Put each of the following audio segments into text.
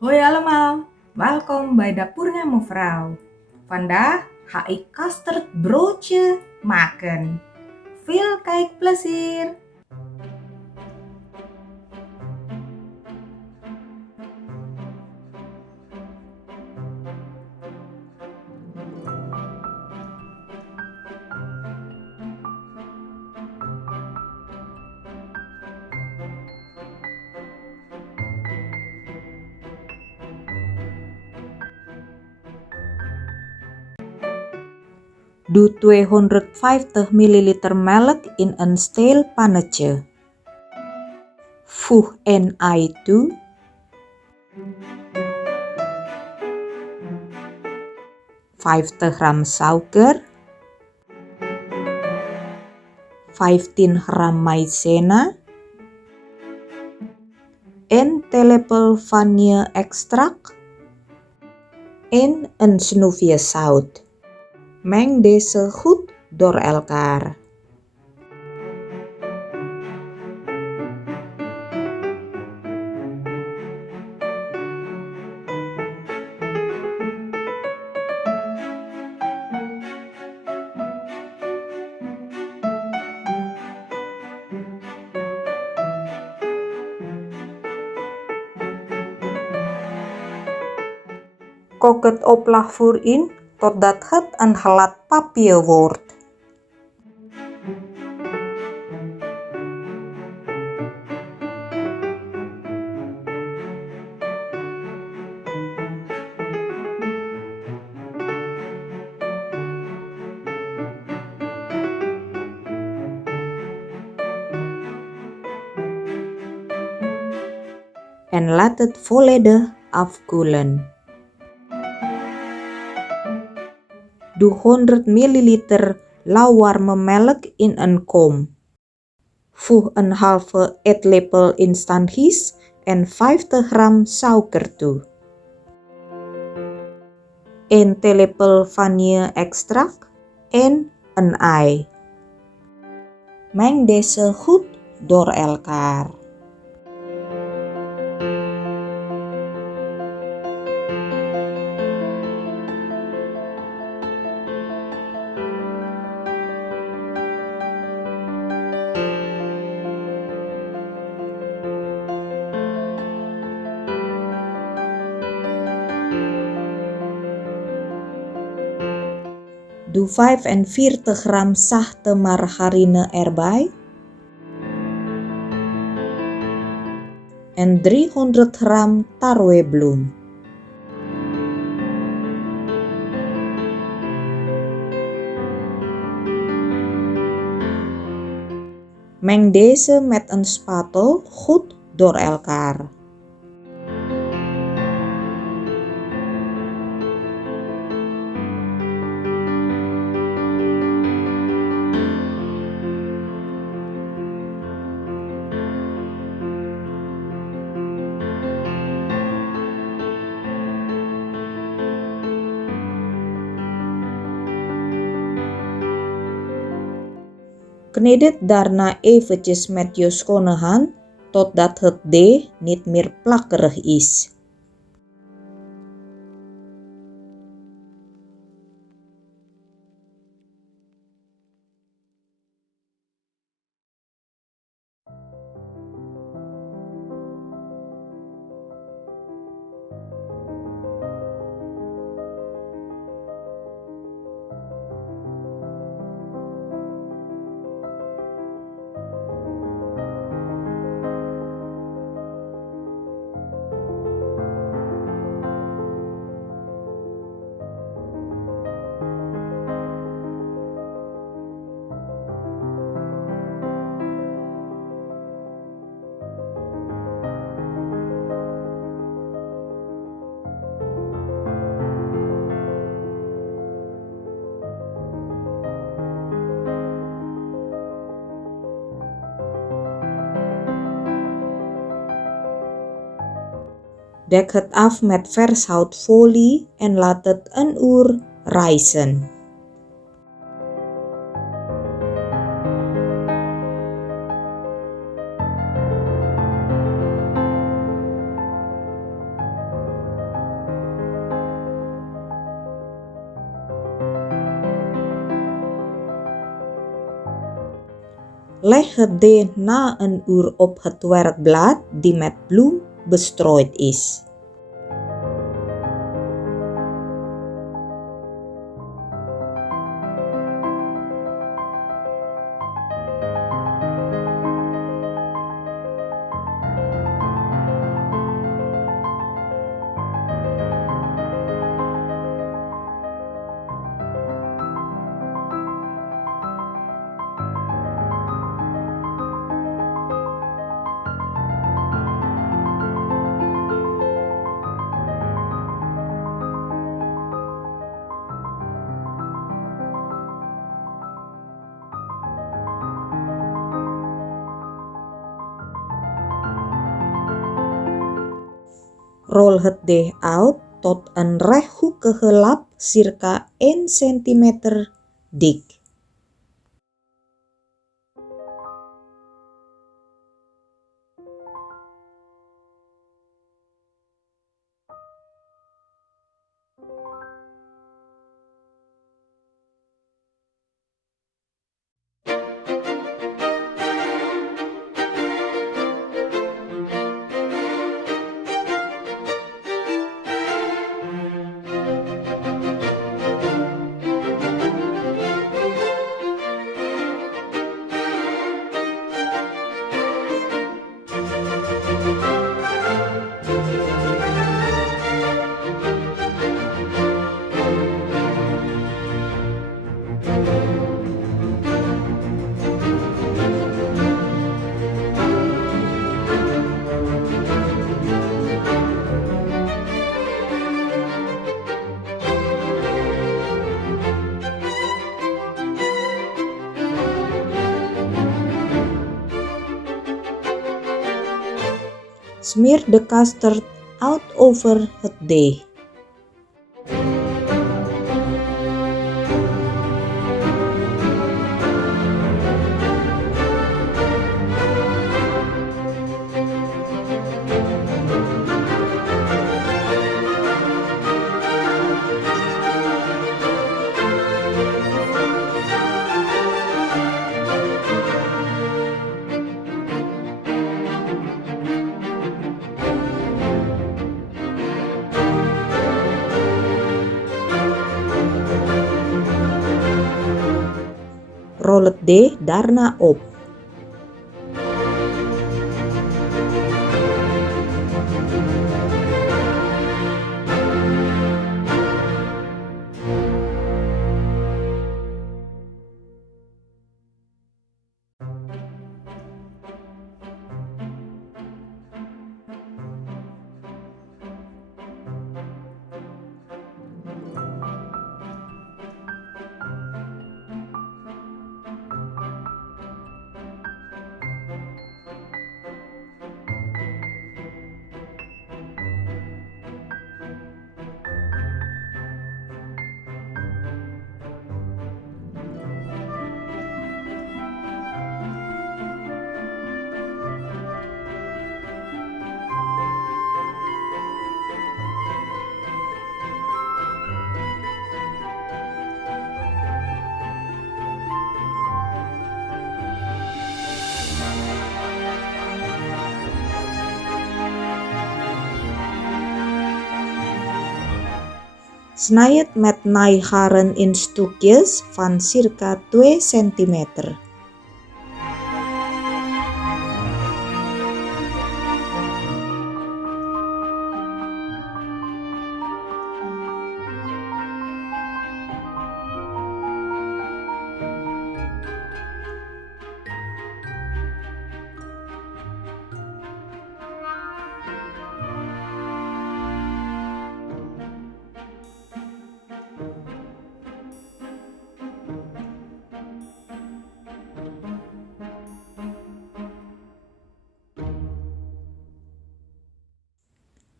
Hoi allemaal, welkom bij dapurnya mevrouw. Vandaag ga ik custardbroodje maken. Veel kijkplezier! Doe 250 ml melk in een steel pannetje. Voeg een ei toe. (50 gram suiker, 15 gram maïzena, 1 theelepel vanille-extract en een snoepje zout. Meng deze goed door elkaar. Kook het oplagvoer in totdat het een glad papier wordt. En laat het volledig afkoelen. Doe 100 ml lauwwarme melk in een kom. Voeg een halve eetlepel instant gist en 50 gram suiker toe. 1 theelepel vanille-extract en een ei. Meng deze goed door elkaar. Doe 45 gram zachte margarine erbij en 300 gram tarwebloem. Meng deze met een spatel goed door elkaar. Kneed het daarna eventjes met je schone hand totdat het deeg niet meer plakkerig is. Dek het af met vers houtfolie en laat het een uur rijzen. leg het de na een uur op het werkblad die met bloem bestrooid is. Rol het deeg uit tot een rechthoekige lap circa 1 centimeter dik. Smeer de custard uit over het deeg. Rol het deeg daarna op. Snij het met naaiharen in stukjes van circa 2 centimeter.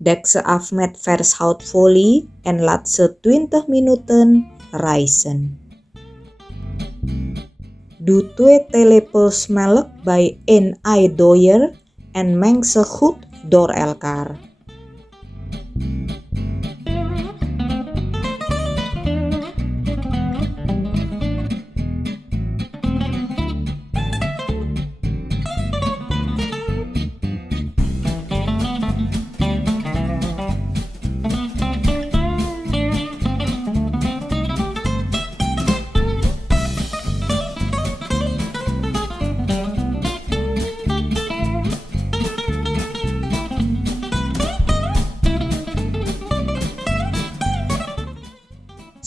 Dek ze af met vers houtfolie en laat ze 20 minuten rijzen. Doe 2 theelepels melk bij 1 eidooier en meng ze goed door elkaar.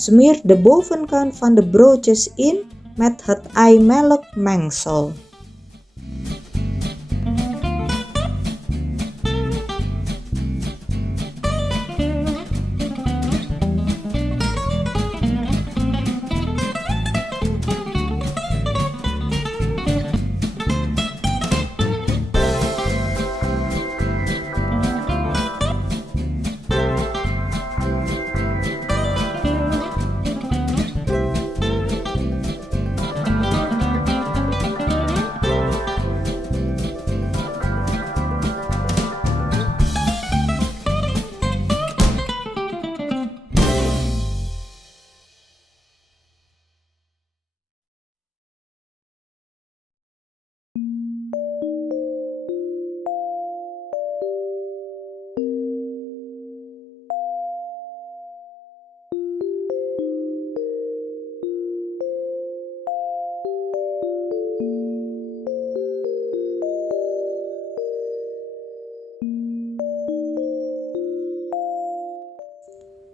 Smeer de bovenkant van de broodjes in met het eimelkmengsel.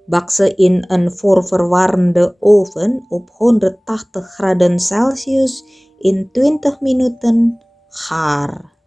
Bak ze in een voorverwarmde oven op 180 graden Celsius in 20 minuten gaar.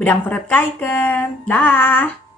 Bedankt voor het kijken. Daag!